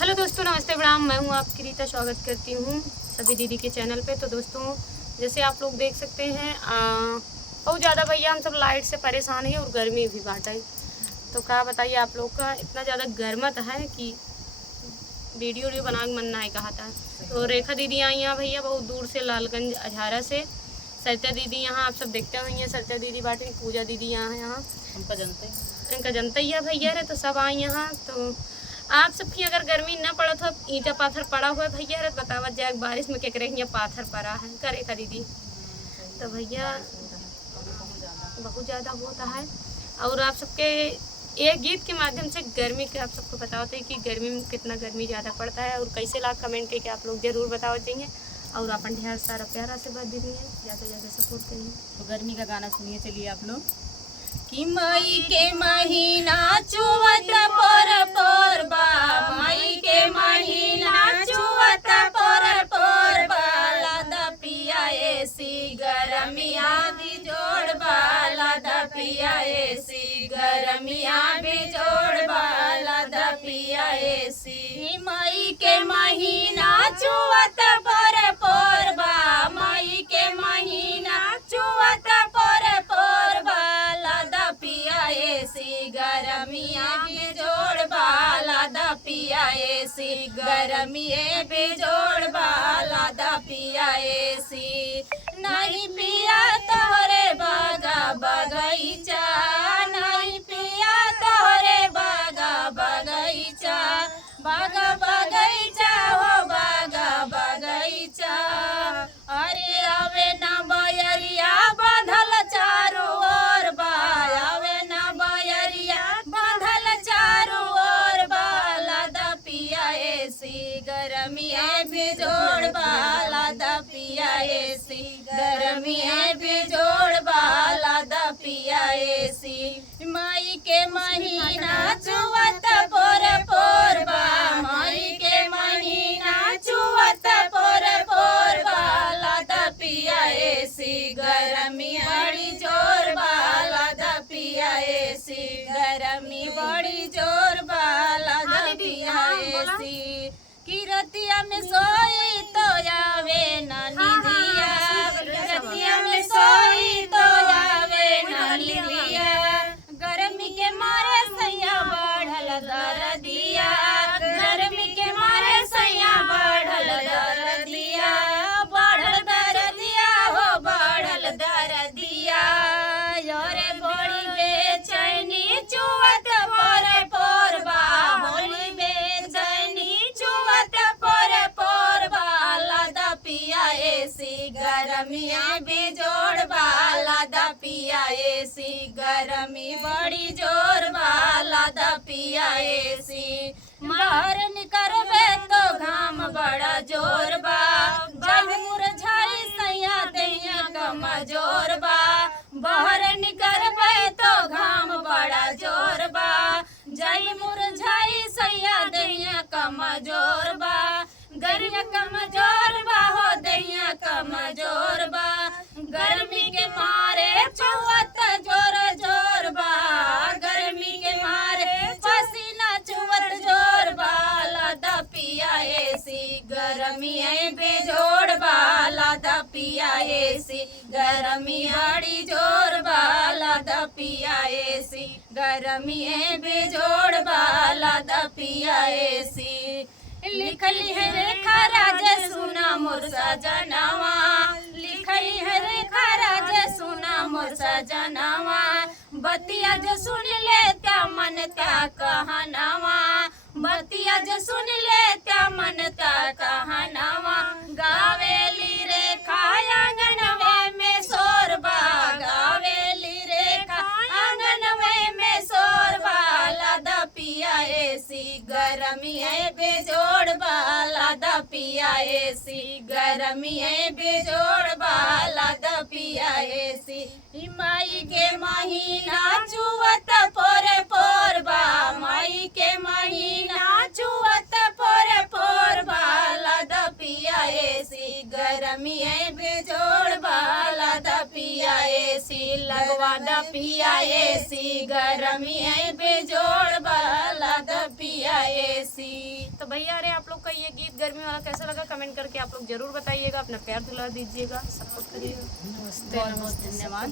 Hello दोस्तों, नमस्ते प्रणाम। मैं हूं आपकी रीता, स्वागत करती हूं सभी दीदी के चैनल पे। तो दोस्तों, जैसे आप लोग देख सकते हैं बहुत ज़्यादा भैया हम सब लाइट से परेशान हैं और गर्मी भी बाटा है। तो क्या बताइए आप लोग का, इतना ज़्यादा गर्मत है कि वीडियो बना के मन ना कहा था। तो रेखा दीदी आई यहाँ भैया बहुत दूर से, लालगंज अझारा से। सरिता दीदी यहाँ आप सब देखते हुए हैं, सरिता दीदी बाटे, पूजा दीदी यहाँ इनका जनता ही है भैया रे। तो सब आए यहाँ। तो आप सबकी अगर गर्मी न पड़ा तो ईंटा पाथर पड़ा हुआ है भैया रे, बतावा जाए बारिश में क्या करेंगे, पाथर पड़ा है करे का दीदी। तो भैया बहुत ज़्यादा होता है। और आप सबके एक गीत के माध्यम से गर्मी के आप सबको बता होते हैं कि गर्मी में कितना गर्मी ज़्यादा पड़ता है और कैसे लाख कमेंट करके आप लोग ज़रूर बताओ देंगे। और अपन ढेर सारा प्यारा से बात दीजिए, ज़्यादा से ज़्यादा सपोर्ट करिए। तो गर्मी का गाना सुनिए, चलिए आप लोग। कि मई के महीना चुवत पर बा, मई के महीना चुवत पर बा, लादा पिया एसी गरमिया भी जोड़ बा, लादा पिया एसी गरमिया भी जोड़ बा, लादा पिया एसी। मई के महीना चुवत पर बा, मई के महीना चुवत पर बा, लादा पिया एसी गरमिया भी जोड़ बा, लादा पिया एसी गरमिए भी जोड़ बा, लादा पिया एसी। नहीं पिया तोरे बागा बगीचा, नहीं पिया तोरे बागा बगीचा, बागा बगीचा हो बागा बगीचा। अरे आवे ना बयरिया बांधल चारों ओर बा, आवे ना बयरिया बांधल चारों ओर बा, लादा पिया एसी गरमिया भी जोड़ बा, लादा पिया एसी गरमिया भी जोड़ बा, लादा पिया एसी। मई के महीना चुवत पर बा, मई के महीना चुवत पर बा, लादा पिया एसी गरमी बड़ी जोर बा, लादा पिया एसी गरमी बड़ी जोर बा, लादा पिया एसी। किरतिया में सोई तो आवे ना निदिया, किरतिया में सोई तो आवे ना निदिया, गर्मी के मारे सैया बढ़ल दरदिया, गर्मी के मारे सैया बढ़ल दरदिया, बढ़ल दरदिया हो बढ़ल दरदिया। योरे बड़ी बेचैनी चुवत पर बा, होली बेचैनी चुवत पर बा, लादा पिया एसी गरमिया भी जोड़ बा, लादा पिया एसी गरमी बड़ी जोर बा, लादा पिया एसी। बाहर निकलबे तो घाम बड़ा जोर बा, जब मुरझाई सैया दैया कमजोर बा, बाहर निकलबे तो घाम बड़ा जोर बा, जब मुरझाई सैया दैया कमजोर बा, गर्मी कमजोर बा हो दैया कमजोर बा, गर्मी के मारे चुवत जोर जोर बा, गर्मी के मारे पसीना चुवत जोर बा, लादा पिया एसी गरमी बेजोड़ बा, लादा पिया एसी गरमी बड़ी जोर बा, लादा पिया एसी गरमी बेजोड़ बा, लादा पिया एसी। लिखली है रेखा राजे सुना मोर सजनवा, लिखली है रेखा राजे सुना मोर सजनवा, बतिया जो सुन ले त्या मन त्या कहनवा, बतिया जो सुन ले त्या मन त्या कहनवा, गावेली रेखा आंगनवे में शोरबा, गावेली रेखा आंगनवे में शोरबा, लादा पिया एसी गरमी बेजोड़ बा, लादा पिया एसी गरमी बेजोड़ बा, लादा पिया एसी। मई के महीना चुवत पर बा, मई के महीना चुवत पर बा, लादा पिया एसी गरमी बेजोड़ बा, लादा पिया एसी। लगवा द पिया एसी गरमी है बेजोड़ वाला द पिया एसी। तो भैया अरे आप लोग का ये गीत गर्मी वाला कैसा लगा कमेंट करके आप लोग जरूर बताइएगा, अपना प्यार दुला दीजिएगा, सपोर्ट करिएगा। बहुत बहुत धन्यवाद।